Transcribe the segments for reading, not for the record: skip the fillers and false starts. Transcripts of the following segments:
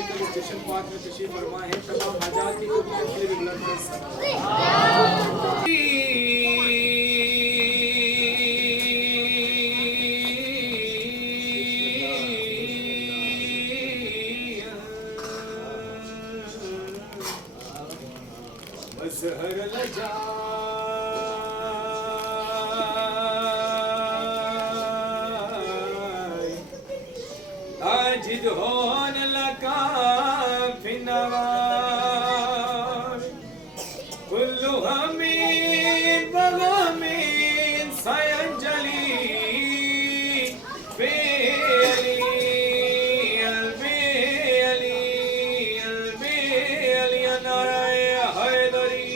लेकर इस जश्न पाक में तशरीफ फरमा है, तमाम हाजात की कबूलियत के लिए भी बुलंद मज़हर लजा आजिद होन लका फिनवार कुल्लु हमीन बगमीन सयंजली बेली अलबेली अलबेली नाराय हैदरी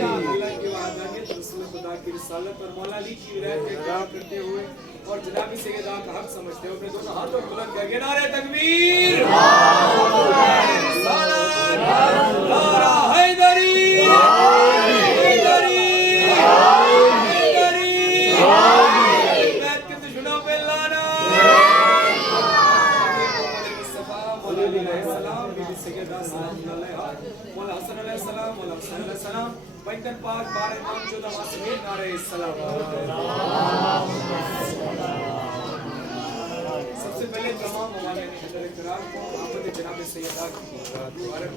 अल्लाह की वहदानियत रसूल खुदा की रिसालत और मौला अली की विलायत का इकरार करते हुए और जनाब सैयदा का हक समझते हो अपने दोनों हाथों बुलंद करके नारे तकबीर नारा हैदरी हैदरी हैदरी बैत के दुश्मनों पे लाना मुस्तफा मौला अली अलैहिस्सलाम बीबी सैयदा सलामुल्लाह अलैहा मौला हसन अलैहिस्सलाम मौला हुसैन अलैहिस्सलाम पैगंबर पाक बार इमाम 14 मासूमीन नारे सलाम। सबसे पहले तमाम मौलाना ने हज़रत इकराम को आमद जनाब सैयदा की मुबारक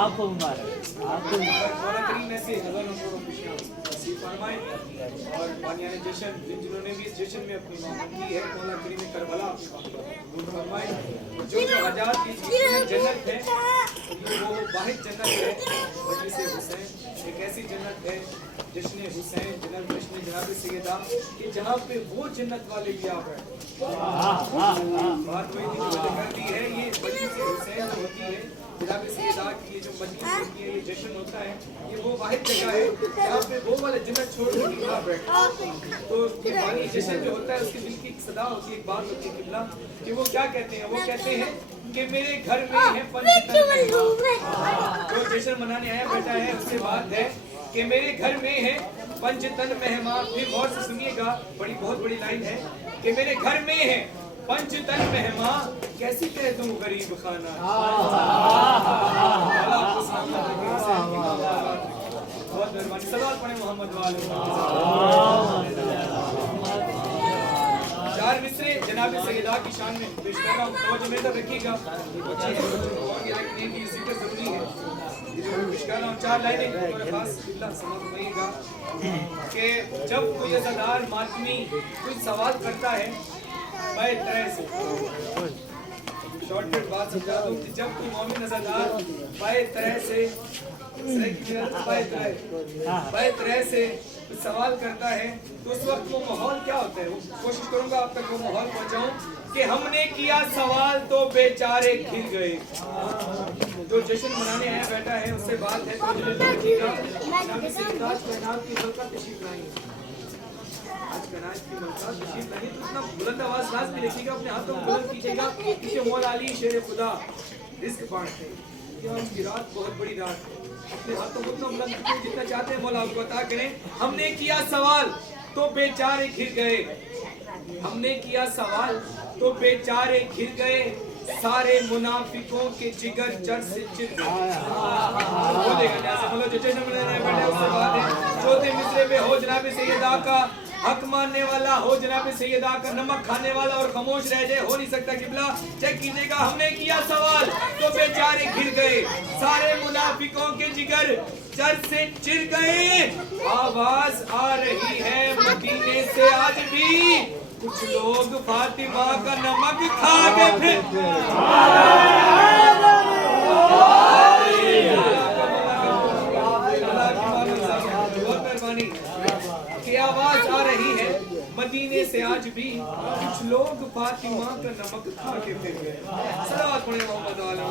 आपको मुबारक मौला करीम में से हज़ारों करोड़ों खुशियां नसीब फरमाएं और बानियान जश्न जिन्होंने भी इस जश्न में अपनी मांग की है मौला करीम करबला अपनी मांग कबूल फरमाएं। जो आजाद की जन्नत है वो वाहिद जन्नत है मजलिस हुसैन, एक ऐसी जन्नत है जश्न हुसैन जश्न जनाब सैयदा कि जहाँ पे वो जन्नत वाले भी आप हैं। बात कोई नहीं कर दी है, ये मजलिस हुसैन जो होती है जनाब सैयदा की ये जो मजलिस होती है ये जश्न होता है ये वो वाहिद जगह है जहाँ पे वो वाले जन्नत छोड़ के किबला बैठते। तो ये वाली जश्न जो होता है उसके दिल की एक सदा होती है, एक बात होती है किबला कि वो क्या कहते हैं, वो कहते हैं कि मेरे घर में है पंचतन जो जश्न मनाने आया बैठा है उससे बात है कि मेरे घर में है पंचतन मेहमान। फिर गौर से सुनिएगा, बड़ी बहुत बड़ी लाइन है कि मेरे घर में है पंचतन मेहमान कैसी कह दूं गरीब खाना। बहुत मेहरबानी सलावत पढ़े मोहम्मद वाले। चार मिसरे जनाब सैयदा की शान में पेश कर रहा हूँ, तवज्जो मेरे तरफ रखिएगा, ये जिक्र जरूरी है। पेश कर रहा हूँ चार लाइनें और खास बिल्ला समझ पाइएगा कि जब कोई अज़ादार मातमी कुछ सवाल करता है मैं तरह से शॉर्टकट बात समझा दूं कि जब कोई मोमिन अज़ादार बाय तरह से बाय तरह से कुछ सवाल करता है तो उस वक्त वो माहौल क्या होता है, वो कोशिश करूंगा आप तक वो माहौल पहुंचाऊं कि हमने किया सवाल तो बेचारे घिर गए। जो जश्न मनाने आया बैठा है उससे बात है तो देखिएगा नबी सैयदा की हल्का तशरीफ लाई आज कनाज की मलका तशरीफ लाई तो इतना बुलंद आवाज लाज में लिखिएगा, अपने हाथों को बुलंद कीजिएगा कि मौला अली शेर खुदा रिस्क बांटते हैं। आज की रात बहुत बड़ी रात है, अपने हाथों को उतना बुलंद कीजिए जितना चाहते हैं मौला आपको अता करें। हमने किया सवाल तो बेचारे घिर गए, हमने किया सवाल तो बेचारे घिर गए, सारे मुनाफिकों के जिगर जड़ से चिर गए। चौथे मिसरे में हो जनाब सैयदा का हक मानने वाला, हो जनाब सैयदा का नमक खाने वाला और खामोश रह जाए, हो नहीं सकता किबला। चेक कीजिएगा, हमने किया सवाल तो बेचारे घिर गए, सारे मुनाफिकों के जिगर चर से चिर गए। आवाज आ रही है मदीने से आज भी, कुछ लोग फातिमा का नमक खा के फिर बहुत मेहरबानी की आवाज आ रही है मदीने से आज भी, कुछ लोग फातिमा का नमक खा के फिर गए। सलावत पढ़े मोहम्मद वाले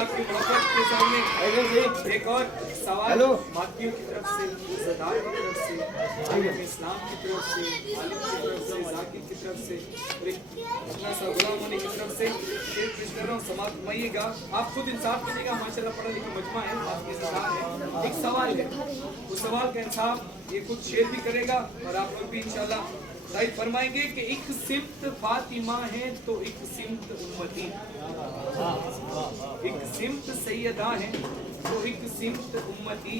आपकी मोहब्बत के सामने एक और सवाल मातियों की तरफ से, ज़दार की तरफ से, इस्लाम की तरफ से, आलिम की तरफ से, ज़ाकिर की तरफ से, अपना सा गुलाम होने की तरफ से एक पेश कर रहा हूँ, समाप्त फरमाइएगा। आप खुद इंसाफ कीजिएगा, माशाल्लाह पढ़ा लिखा मजमा है, आपकी ज़दार है। एक सवाल है, उस सवाल का इंसाफ ये खुद शेयर भी करेगा और आप लोग भी इंशाल्लाह ताई फरमाएंगे कि एक सिमत फातिमा है तो एक सिमत उम्मती, एक सिमत सैयदा है तो एक सिमत उम्मती,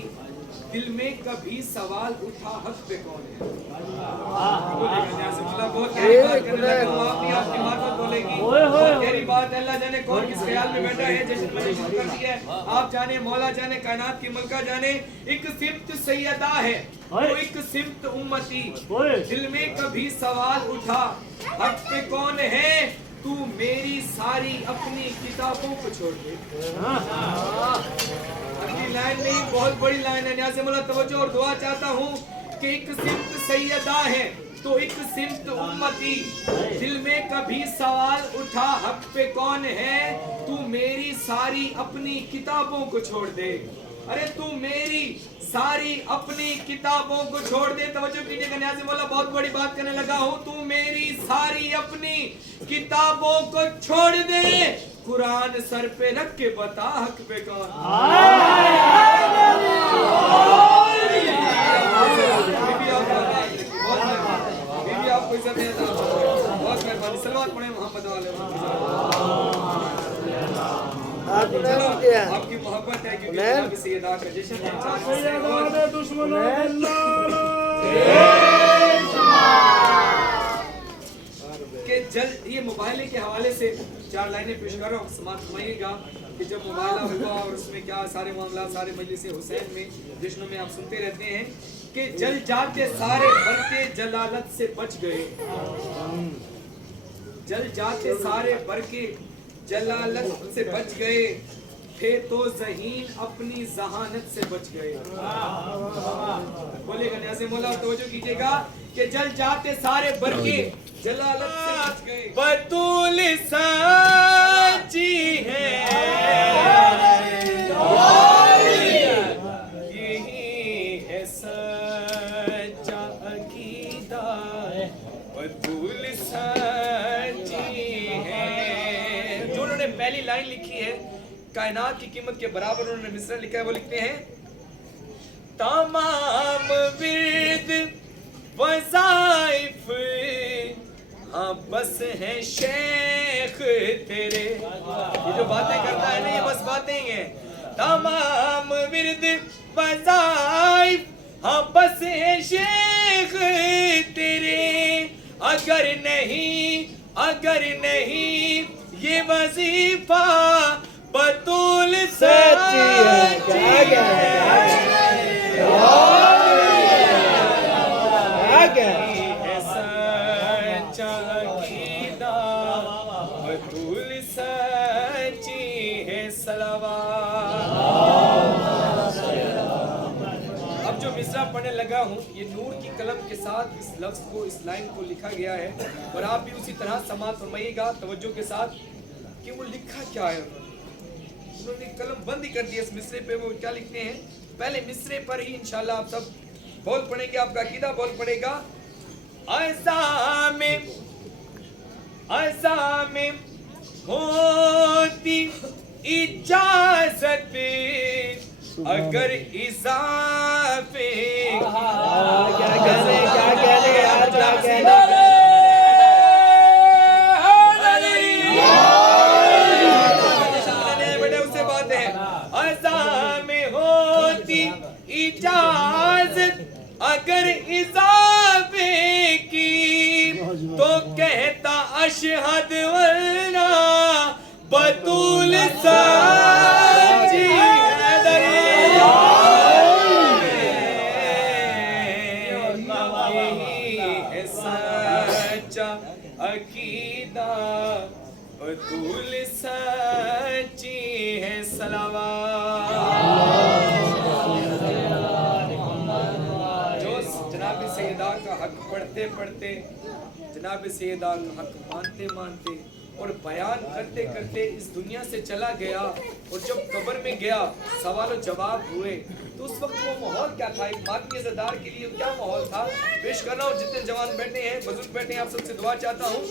दिल में कभी सवाल उठा हक पे कौन है। बहुत गहरी बात करने लगा हूं, आप दिमाग बोलेगी गहरी बात। अल्लाह जाने कौन किस ख्याल में बैठा है, जश्न मैंने शुरू कर दिया है, आप जाने, मौला जाने, कायनात की मलका जाने। एक सिमत सैयदा है तो एक सिमत उम्मती, दिल में कभी सवाल उठा हक पे कौन है, तू मेरी सारी अपनी किताबों को छोड़ दे। अगली लाइन नहीं, बहुत बड़ी लाइन है, यहाँ से मतलब तवज्जो और दुआ चाहता हूँ कि एक सिमत सैयदा है तो एक सिमत उम्मती, दिल में कभी सवाल उठा हक पे कौन है, तू मेरी सारी अपनी किताबों को छोड़ दे। अरे तू मेरी सारी अपनी किताबों को छोड़ दे। तवज्जो कीजिएगा, न्याज़ी मौला बहुत बड़ी बात करने लगा हूँ। तू मेरी सारी अपनी किताबों को छोड़ दे, कुरान सर पे रख के बता हक पे कौन। बीबी आपको इज्जत देता, बहुत मेहरबानी। सलवात पढ़े मोहम्मद वाले। आपकी मोहब्बत है क्योंकि नबी सैयदा का जश्न है। कि जल ये मुबाइले के हवाले से 4 लाइनें पेश कर रहा हूँ, समाप्त फरमाइएगा कि जब मुबाइला हुआ और उसमें क्या सारे मामला सारे मजलिस हुसैन में जश्नों में आप सुनते रहते हैं कि जल जाते सारे बरके जलालत से बच गए, जल जाते सारे बरके जलालत से बच गए, थे तो ज़हीन अपनी ज़हानत से बच गए। बोलेगा न्याज़े मौला, तवज्जो कीजिएगा कि जल जाते सारे बरके जलालत से बच गए, बतूल साची है यही है सच्चा अकीदा, बतूल साची है। जो उन्होंने पहली लाइन लिखी है, कायनात की कीमत के बराबर उन्होंने मिसरा लिखा है, वो लिखते हैं तमाम विर्द वज़ाइफ हाँ बस हैं शेख तेरे। ये जो बातें करता है ना, ये बस बातें ही हैं। तमाम विर्द वज़ाइफ हाँ बस हैं शेख तेरे, अगर नहीं ये वजीफा बतूल सच्ची है। सच्चा अकीदा बतूल सच्ची है सलावत। अब जो मिसरा पढ़ने लगा हूँ, ये नूर की कलम के साथ इस लफ्ज को, इस लाइन को लिखा गया है, और आप भी उसी तरह समाअत फरमाइएगा तवज्जो के साथ कि वो लिखा क्या है। उन्होंने कलम बंद ही कर दिया इस मिसरे पे। वो क्या लिखते हैं, पहले मिसरे पर ही इंशाल्लाह आप सब बोल पड़ेंगे, आपका अकीदा बोल पड़ेगा। अज़ा में होती इजाजत अगर इजाफे क्या कह रहे उससे बात है। अज़ा में होती इजाजत अगर इजाफे की, तो कहता अशहद वरना बतूल साची हैदरी। है सच्चा अकीदा बतूल सच्ची है सलावत। जनाब सैयदा का हक पढ़ते पढ़ते, जनाब सैयदा का हक मानते मानते और बयान करते करते इस दुनिया से चला गया, और जब कब्र में गया सवाल और जवाब हुए, तो उस वक्त वो माहौल क्या था, एक मातमी अज़ादार के लिए क्या माहौल था, पेश कर रहा हूँ। जितने जवान बैठे हैं, बुजुर्ग बैठे हैं, आप सबसे दुआ चाहता हूँ।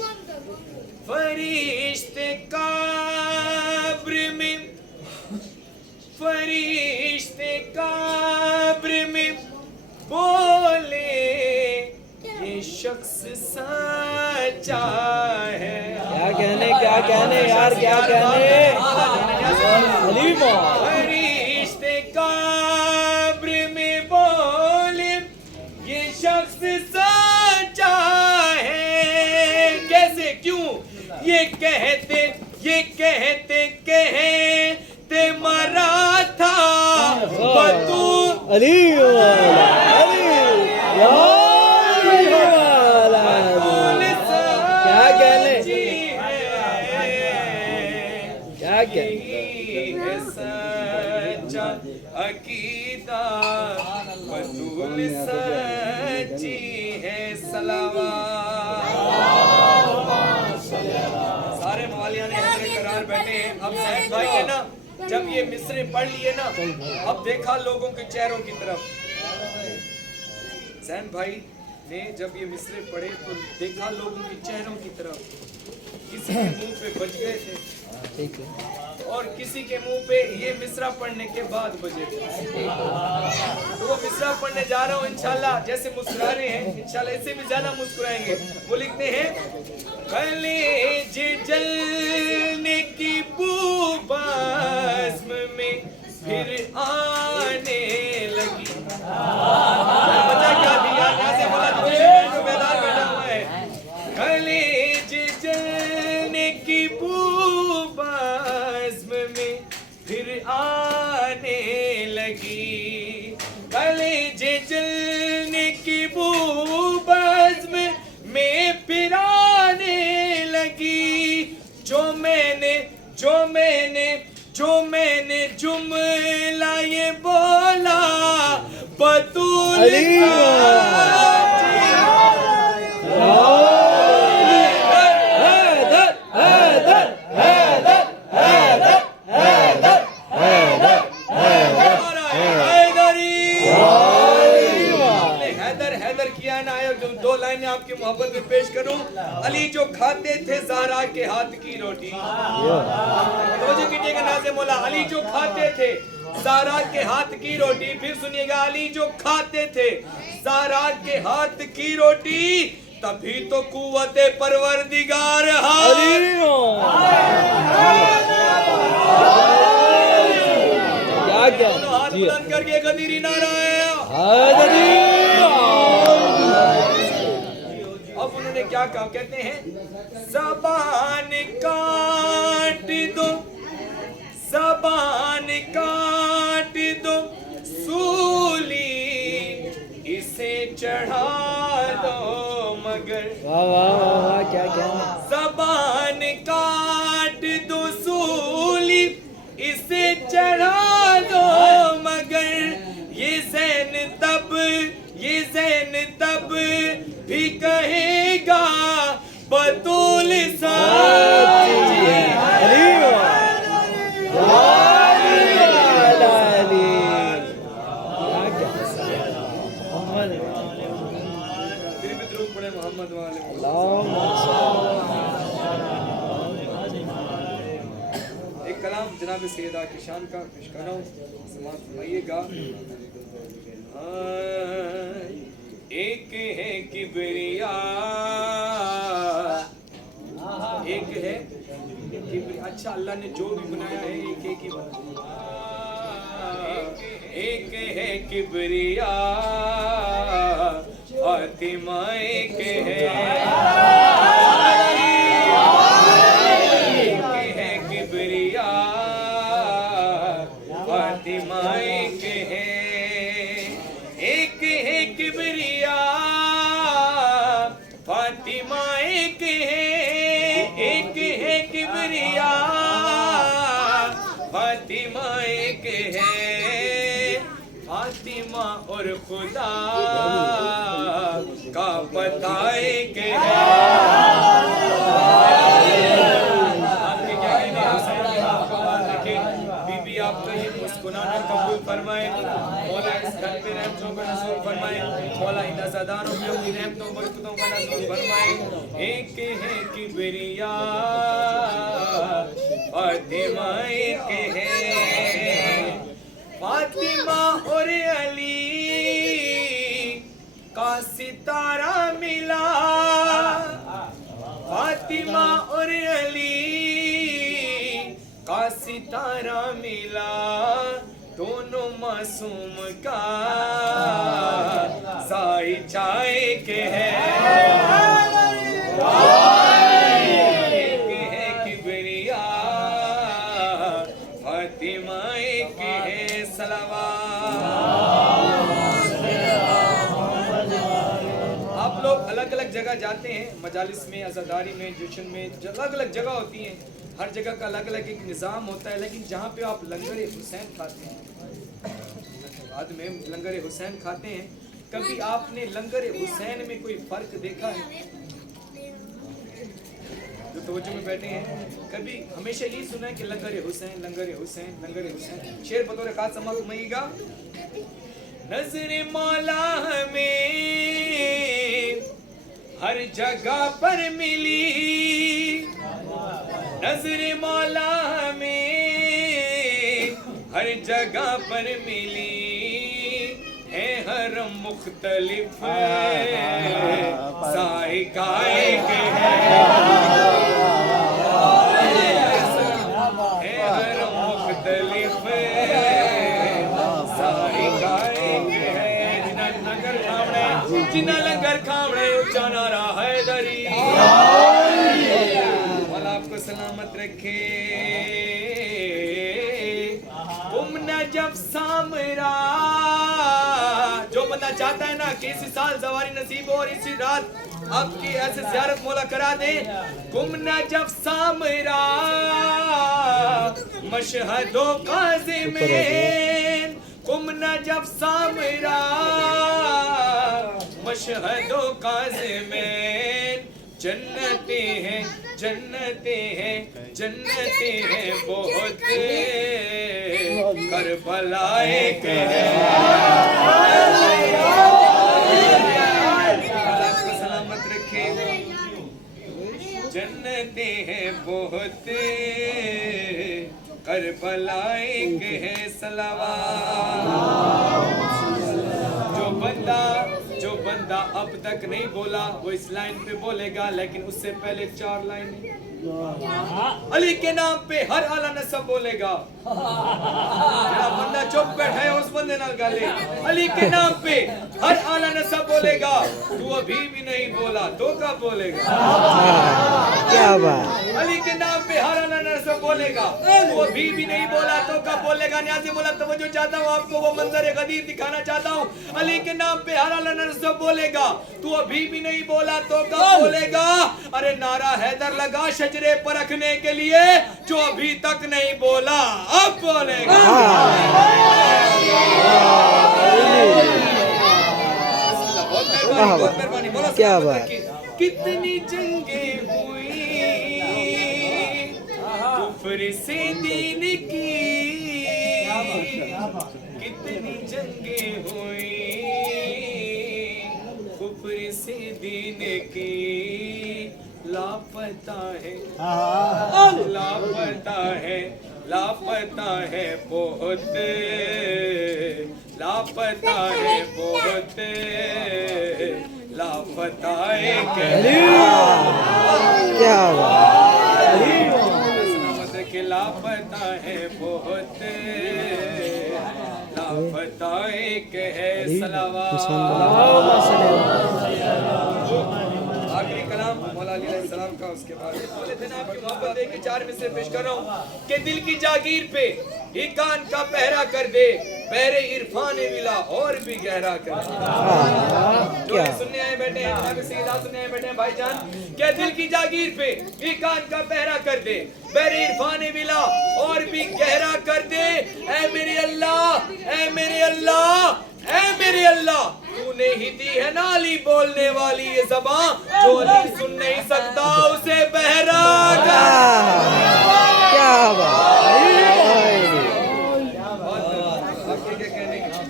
फरिश्ते कब्र में बोले ये शख्स सच्चा है। क्या कहने यार, क्या कहने। फरिश्ते कब्र में बोले ये शख्स सच्चा है। कैसे, क्यों? ये कहते मरा था बतूल। क्या कहने है सच्चा अकीदा, बतूल सच्ची है सलावत। सारे मवालिया ने करार बैठे हैं। अब सैन भाई है ना, जब ये मिसरे पढ़ लिए ना, अब देखा लोगों के चेहरों की तरफ। सैन भाई ने जब ये मिसरे पढ़े तो देखा लोगों के चेहरों की तरफ। किसी के मुंह पे बज गए थे, ठीक है, और किसी के मुंह पे ये मिसरा पढ़ने के बाद बजे थे। तो वो मिसरा पढ़ने जा रहा हूँ इंशाल्लाह, जैसे मुस्कुरा रहे हैं इंशाल्लाह इससे भी ज्यादा मुस्कुराएंगे। वो लिखते हैं कलेजे जलने की बू बज़्म में फिर आने लगी। बचा क्या दिया से बोला जो बेदार बैठा हुआ है। कलेजे जलने की बू बज़्म में फिर आने लगी। कलेजे जलने की बू बज़्म में फिर आने लगी। जो मैंने जुमला ये बोला बतूल दो लाइनें आपकी मोहब्बत में पेश करूं। अली जो खाते थे ज़हरा के हाथ की रोटी। नाज़े मौला, अली जो खाते थे ज़हरा के हाथ की रोटी। फिर सुनिएगा, अली जो खाते थे ज़हरा के हाथ की रोटी, तभी तो कुव्वते परवरदिगार हाथ बुलंद करके गदीरी नारा है। अब उन्होंने क्या कहा, कहते हैं ज़बान काट दो सूली, इसे चढ़ा दो मगर। वाह क्या कहना। ज़बान काट दो सूली, इसे चढ़ा दो मगर। ये ज़ैन तब भी कहेगा बतूल सच्ची है। फिर भी दुरूद पढ़े मोहम्मद वाले। एक कलाम जनाब सैयदा की शान का पेश कर रहा हूँ, समाअत फरमाइएगा। एक है किबरिया, एक है किबरिया। अच्छा, अल्लाह ने जो भी बनाया है एक ही बनाया। एक है किबरिया, फातिमा एक है। एक है किबरिया, फातिमा एक है। एक है किबरिया, फातिमा एक है। एक है किबरिया, फातिमा एक है। फातिमा और खुदा का पता एक है। आपके क्या कहने हैं? बीबी आपका ये मुस्कुराना कबूल फरमाए। मौला इस घर पे रहमतों का नज़ूल फरमाए। मौला इन अज़ादारों पे अपनी रहमतों बरकतों का नज़ूल फरमाए। एक है किबरिया, फातिमा एक है। फातिमा और अली का सितारा मिला, फातिमा और अली का सितारा मिला, दोनों मासूम का साई चाय के है, एक है किबरिया, फातिमा एक है सलावत। आप लोग अलग अलग जगह जाते हैं, मजालिस में, अज़ादारी में, जश्न में, अलग अलग जगह होती हैं, हर जगह का अलग अलग एक निज़ाम होता है। लेकिन जहाँ पे आप लंगर हुसैन खाते हैं, बाद में लंगर हुसैन खाते हैं, कभी आपने लंगर हुसैन में कोई फर्क देखा है? जो तवज्जो में बैठे हैं, कभी हमेशा यही सुना है कि लंगर हुसैन, लंगर हुसैन, लंगर हुसैन। शेर बतौर खास समाअत मईगा, नजर मौला हमें हर जगह पर मिली, नजर मौला हमें हर जगह पर मिली, है हरम मुख्तलिफ साइकाए के है हरम मुख्तलिफ साइकाए के है। जिन्ना लंगर खावड़े उच्चा नारा हैदरी, मौला आपको सलामत रखे। जब सामरा, जो बंदा चाहता है ना कि इसी साल सवारी नसीब हो और इसी रात आपकी ऐसे ज़ियारत मौला करा दे, गुमना जब सामरा मशहदो काज़िमीन, गुमना जब सामरा मशहदो काज़िमीन, जन्नते हैं जन्नते हैं जन्नते हैं बहुत, करबलाए के सलामत रखे, जन्नते हैं बहुत, करबलाए के है सलावत। जो बंदा अब तक नहीं बोला वो इस लाइन पे बोलेगा, लेकिन उससे पहले 4 लाइन अली के नाम पे हर आला नसब बोलेगा। बंदा चुप बैठा है उस बंदे नाल गाले, अली के नाम पे हर आला नसब बोलेगा, तू अभी भी नहीं बोला तो कब बोलेगा? क्या बात, अली के नाम पे हर आला नसब बोलेगा, तू अभी भी नहीं बोला तो कब बोलेगा? न्याज़ी मौला तवज्जो चाहता हूँ, आपको वो मंजर गदीर दिखाना चाहता हूँ। अली के नाम पे हर आला नसब बोलेगा, तू अभी भी नहीं बोला तो कब बोलेगा? अरे नारा हैदर लगा शजरे पर रखने के लिए, जो अभी तक नहीं बोला अब बोलेगा। बहुत मेहरबानी, बोला क्या बात। कितनी जंगें हुई कुफ्र से दीन की, कितनी जंगें हुई कुफ्र से दीन की, लापता है लापता है लापता है बहुत, लापता है बहुत, लापता है क्या बात, सलामत के लापता है बहुत, लापता है सलावत। आखिरी कलाम मौला अली अलैहिस्सलाम का, उसके बाद बोले थे ना आपकी मोहब्बत दे के 4 में से पेश कर रहा हूँ कि दिल की जागीर पे ही कान का पहरा कर दे, पहरे इरफान विला और भी गहरा कर दे। जो ये सुनने आए बैठे हैं, जनाब सैयदा सुनने आए बैठे हैं भाईजान, क्या दिल की जागीर पे ही कान का पहरा कर दे, पहरे इरफान विला और भी गहरा कर दे। ऐ मेरे अल्लाह, ऐ मेरे अल्लाह, ऐ मेरे अल्लाह, तूने ही दी है ना अली बोलने वाली ये ज़बान, जो अली सुन नहीं सकता उसे बहरा कर। क्या बात,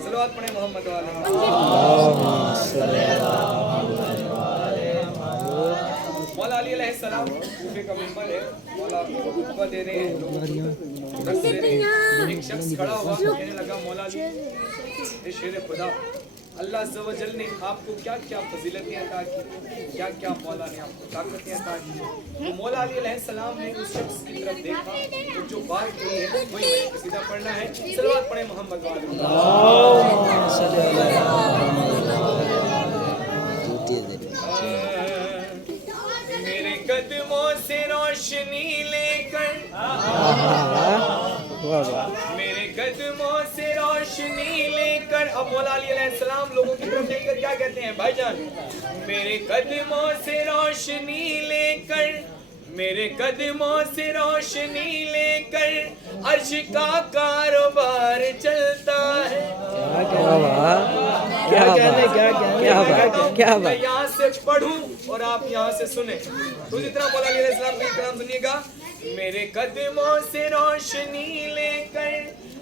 सलावत पढ़े मोहम्मद वाले। मौला अली अलैहिस्सलाम कूफे का मिंबर है, मौला खुतबा दे रहे हैं, दर्स दे रहे हैं। एक शख्स खड़ा हुआ कहने लगा, मौला अली, ये शेर खुदा अल्लाह अज़्ज़ व जल ने आपको क्या क्या फजीलतें अता की, क्या क्या मौला ने आपको ताकतें अता की। तो मौला अली अलैहिस्सलाम ने उस शख्स की तरफ देखा तो जो बात कही है वही मैंने कसीदा पढ़ना है। सलवात पढ़े मोहम्मद मेरे कदमों से रोशनी लेकर, मेरे कदमों से रोशनी लेकर। अब मौला अली अलैहिस्सलाम लोगों की तरफ देखकर क्या कहते हैं भाईजान, मेरे कदमों से रोशनी लेकर, मेरे कदमों से रोशनी लेकर अर्श का कारोबार चलता है। क्या मैं यहाँ से पढ़ूं और आप यहाँ से सुने। तो इस तरह मौला अली अलैहिस्सलाम का कलाम सुनिएगा। मेरे कदमों से रोशनी लेकर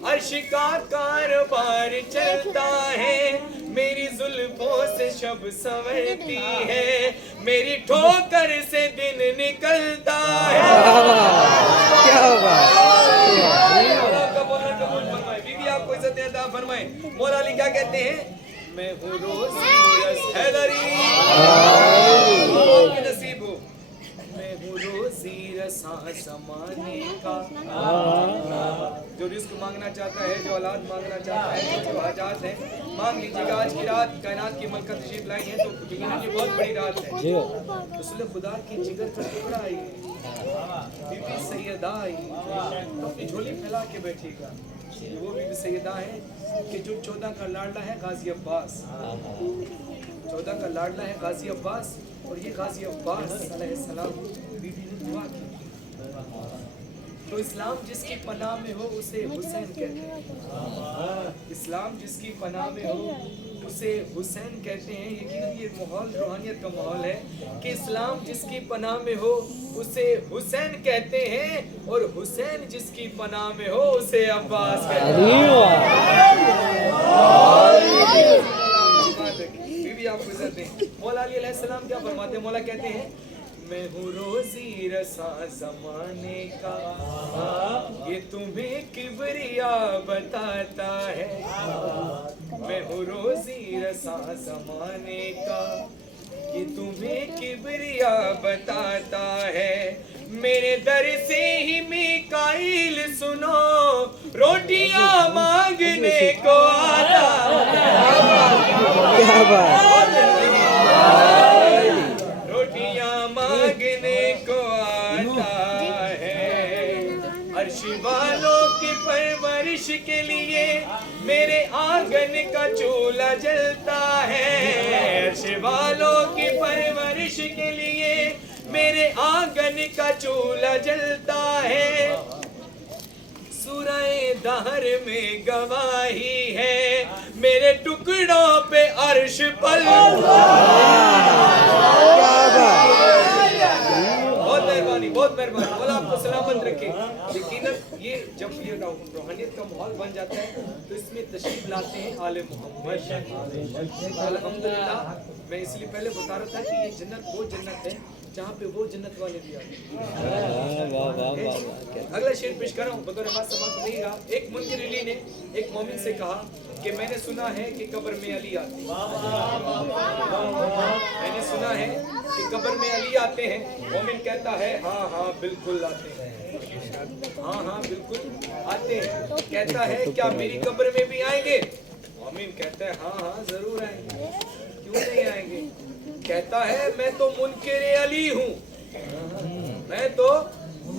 अर्श का कारोबार चलता है, मेरी जुल्फों से शब संवरती है, मेरी ठोकर से दिन निकलता है। क्या बीबी आपको इज्जत अता फरमाए। मौला अली क्या कहते हैं, मैं हूँ रोज़ी रस हैदरी के नसीब हूँ, मैं हूँ रोज़ी रसा ज़माने का। जो रिस्क मांगना चाहता है, जो औलाद मांगना चाहता है, जो हाजात है, मांग लीजिएगा। आज की रात कायनात की मलका तशरीफ लाई है तो यकीनन ये बहुत बड़ी रात है। रसूल खुदा की जिगर का टुकड़ा आई, बीबी सैयदा आई, तो अपनी झोली फैला के बैठिएगा। वो बीबी सैयदा है कि जो 14 का लाडला है गाजी अब्बास, 14 का लाडला है गाजी अब्बास, और ये गाजी अब्बास अलैहिस्सलाम बीबी ने दुआ की। तो इस्लाम जिसकी पनाह में हो उसे हुसैन कहते हैं, इस्लाम जिसकी पनाह में हो उसे हुसैन कहते हैं। यकीनन ये माहौल रूहानियत का माहौल है कि इस्लाम जिसकी पनाह में हो उसे हुसैन कहते हैं, और हुसैन जिसकी पनाह में हो उसे अब्बास कहते हैं। बीबी आपको इज्जत दें। मौला अली अलैहिस्सलाम क्या फरमाते हैं, मौला कहते हैं, मैं हूँ रोज़ी रसा ज़माने का, ये तुम्हें किबरिया बताता है। मैं हूँ रोज़ी रसा ज़माने का, ये तुम्हें किबरिया बताता है। मेरे दर से ही मीकाईल सुनो रोटियां मांगने को आता है। क्या बात, वालों की परवरिश के लिए मेरे आंगन का चूल्हा जलता है। अर्श वालों की परवरिश के लिए मेरे आंगन का चूल्हा जलता है। सूरह दहर में गवाही है, मेरे टुकड़ों पे अर्श पलता है। बहुत मेहरबानी, बोला आपको सलामत रखे। यकीनन ये जब ये रूहानियत का माहौल बन जाता है तो इसमें तशरीफ लाते हैं आले मोहम्मद। अल्हम्दुलिल्लाह, मैं इसलिए पहले बता रहा था कि ये जन्नत वो जन्नत है जहाँ पे वो जन्नत वाले भी आते हैं। अगला शेर पेश कर रहा हूँ, बतौर खास समाप्त देगा। एक मुनकिर अली ने एक मोमिन से कहा कि मैंने सुना है कि कब्र में अली आते हैं, मैंने सुना है कि कब्र में अली आते हैं। मोमिन कहता है हाँ हाँ बिल्कुल आते हैं, हाँ हाँ बिल्कुल आते हैं। कहता है क्या मेरी कब्र में भी आएंगे? मोमिन कहता है हाँ हाँ जरूर आएंगे, क्यों नहीं आएंगे? कहता है मैं तो मुनकिर अली हूँ, मैं तो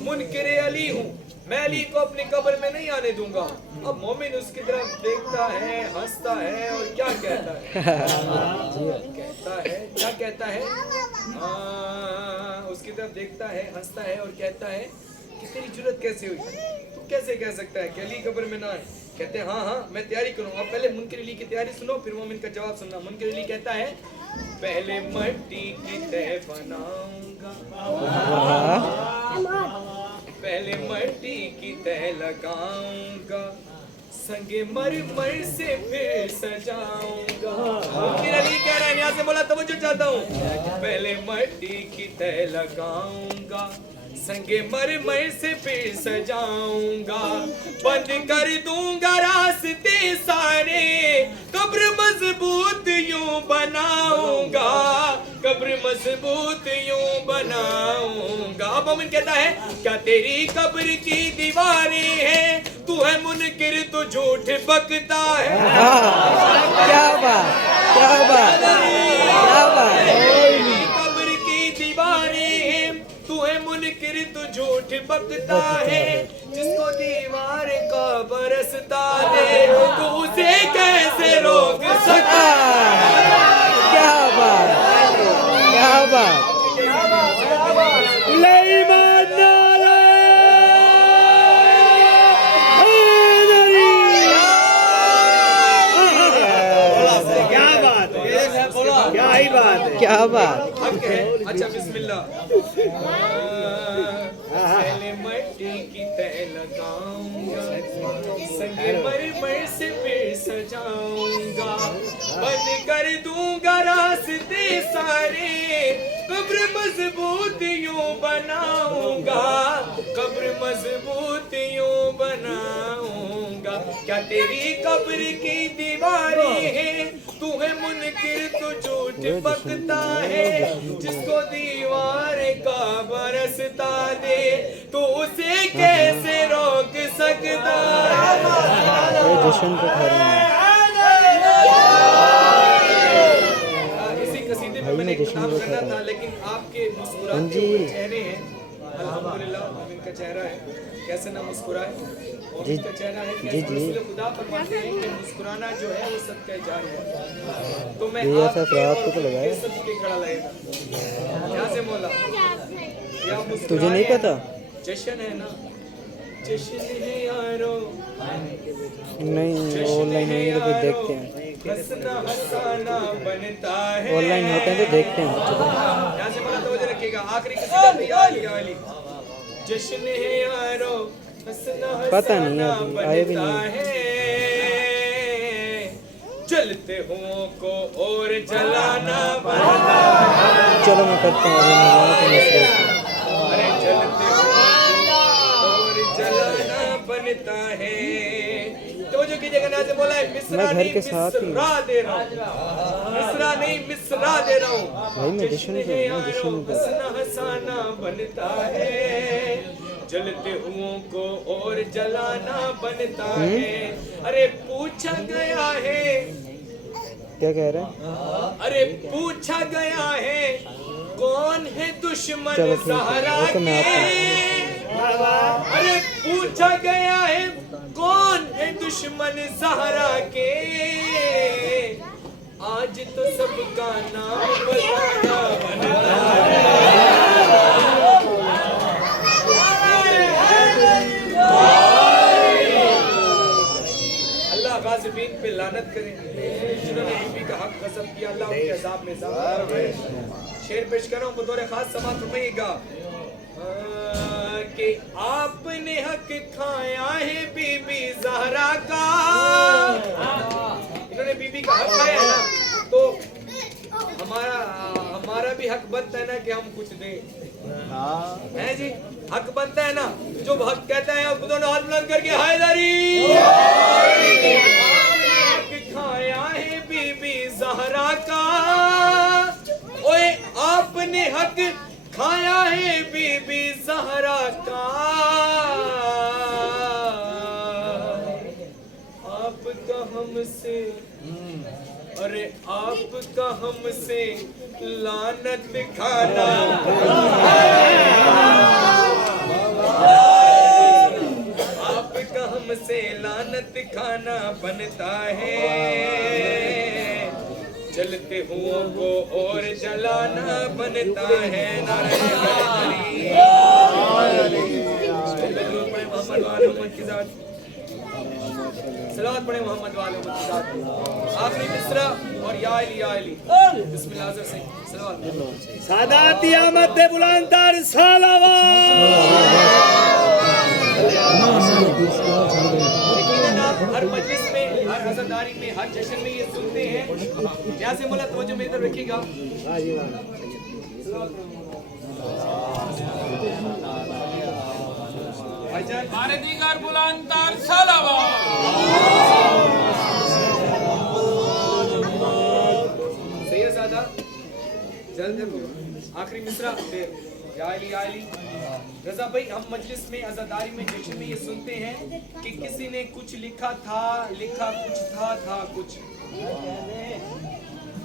मुनकिर अली हूँ, मैं अली को अपनी कब्र में नहीं आने दूंगा। अब मोमिन उसकी तरफ देखता है, हंसता है और क्या कहता है? कहता है क्या कहता है? उसकी तरफ देखता है, हंसता है और कहता है कि तेरी जुर्रत कैसे हुई, तू कैसे कह सकता है कि अली कब्र में ना आए? कहते हैं हाँ हाँ मैं तैयारी करूँगा। पहले मुनकिर अली की तैयारी सुनो, फिर मोमिन का जवाब सुनना। मुनकिर अली कहता है पहले मट्टी की तह बनाऊंगा, पहले मट्टी की तह लगाऊंगा, संगे मरमर से फिर सजाऊंगा। मुनकिर अली कह रहे हैं, यहाँ से बोला तवज्जो चाहता हूँ। पहले मट्टी की तह लगाऊंगा, संगे मरमर से फिर सजाऊंगा, बंद कर दूंगा रास्ते सारे, कब्र मजबूत यूं बनाऊंगा, कब्र मजबूत यूं बनाऊंगा। अब मोमिन कहता है क्या तेरी कब्र की दीवारें हैं, तू है मुनकिर तो झूठ बकता है। क्या बात, क्या बात, क्या बात। तेरी कब्र की दीवारें हैं, तू है मुनकिर तो झूठ बकता है, जिसको दीवार का बरसता दे तो उसे कैसे रोक सकता। क्या बात, क्या बात। क्या बात। हक है। अच्छा बिस्मिल्लाह। पहले मट्टी की तह लगाऊंगा, संगे मरमर से फिर सजाऊंगा, बंद कर दूंगा रास्ते सारे, कब्र मजबूत यूं बनाऊंगा, कब्र मजबूत यूं बनाऊंगा। क्या तेरी कब्र की दीवारें हैं, तू है मुनकिर तो झूठ बकता है, जिसको दीवार का बरसता दे तो उसे कैसे रोक सकता है। जश्न को इसी कसीदे में मैंने एक काम करना था, लेकिन आपके मुस्कुराते हुए चेहरे हैं, अल्हम्दुलिल्लाह इनका चेहरा है, कैसे ना मुस्कुराए, और इनका चेहरा है कैसे रसूल खुदा फरमाते हैं कि मुस्कुराना जो है वो सदका जारिया है। तो मैं आपके और सबके खड़ा लगेगा यहाँ से मौला, तुझे नहीं पता? जश्न है ना, जश्न है यारो, नहीं ऑनलाइन होंगे तो फिर देखते हैं, हंसना हंसाना बनता है। ऑनलाइन होते हैं तो देखते हैं। यहाँ से मौला तवज्जो रखिएगा, आखिरी कसीदा तैयार वाली। जश्न है यारो, हंसना पता नहीं हंसाना आए भी बनता नहीं। है, जलते हुओं को और जलाना बनता है। चलो मैं करता हूँ, अरे जलते हुओं को और जलाना बनता है। तो जो कीजिएगा ना से बोला है मिसरा मैं घर नहीं के साथ ही मिसरा दे रहा हूँ, मिसरा नहीं मिसरा दे रहा हूँ। भाई मैं जश्न पे हूँ, जश्न पे। हंसना हंसाना बनता है, जलते हुओं को और जलाना बनता है। अरे पूछा गया है, क्या कह रहे हैं? अरे पूछा गया है कौन है दुश्मन चलो ठीक है, ज़हरा ओके मैं आता के। अरे पूछा गया है कौन है दुश्मन ज़हरा के, आज तो सबका नाम बताना बनता है। अल्लाह गाज़िबीन पे लानत करे जिन्होंने बीबी का हक गज़ब किया, अल्लाह उनके अज़ाब में इज़ाफ़ा करे। शेर पेश कर रहा हूँ, बतौर खास समाअत फरमाइएगा कि आपने हक खाया है बीबी ज़हरा का। इन्होंने बीबी का हक खाया है ना, तो हमारा भी हक बनता है ना कि हम कुछ दें, है जी, हक बनता है ना। जो हक कहता है अब दोनों हाथ बुलंद करके हैदरी। हक खाया है बीबी ज़हरा का, ओए आपने हक खाया है बीबी ज़हरा का। आपका हमसे, अरे आपका हमसे लानत खाना, आपका हमसे लानत खाना बनता है, जलते हुओं को और जलाना बनता है। नारे मोहम्मद वाले मोहम्मद की जात, सलावत पढ़े मोहम्मद वाले मोहम्मद की जात। आखिरी मिसरा और या अली बिस्मिल्लाह से सलावत। सादाती आमद बुलंदर हर मजलिस में, हर अज़ादारी में, हर जश्न में ये सुनते हैं। यहाँ से मोला तवज्जो मेरी तरफ रखिएगा। भाईजान Mari digar bulantar salawat. सैयदजादा जल्द आखिरी मिसरा फिर या अली रजा भाई, हम मजलिस में अज़ादारी में जश्न में ये सुनते हैं कि किसी ने कुछ लिखा था, लिखा कुछ था कुछ।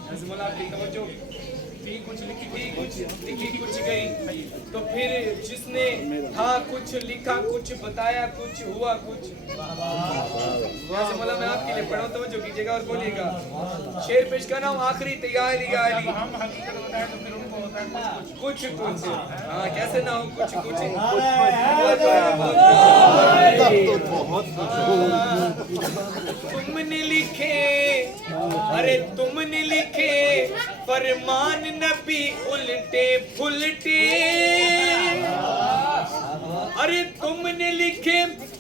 नज़मुल्लाह की तवज्जो, थी कुछ लिखी थी कुछ, लिखी कुछ गई। तो फिर जिसने था कुछ, लिखा कुछ, बताया कुछ, हुआ कुछ। नज़मुल्लाह मैं आपके लिए पढ़ा हूं, तवज्जो कीजिएगा और बोलिएगा। शेर पेश कर रहा हूँ आखिरी, तैयार या अली। हम हकीकत बताएं तो फिर उनको होता है कुछ कुछ हाँ, कैसे ना हो कुछ तुमने लिखे, अरे तुमने लिखे फरमान नबी उल्टे फुलटे, अरे तुमने लिखे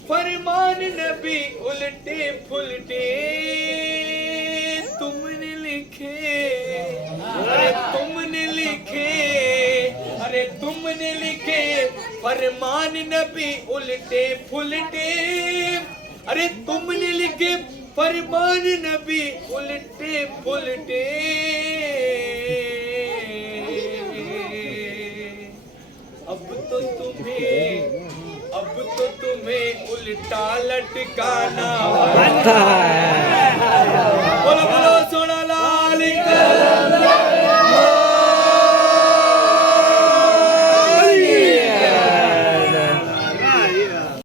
फरमान नबी उल्टे फुलटे, तुमने लिखे, अरे तुमने लिखे, अरे तुमने लिखे फरमान नबी उल्टे फुलटे, अरे तुमने लिखे फरमान नबी उल्टे फुलटे। अब तो तुम्हें उल्टा लटकाना बनता है।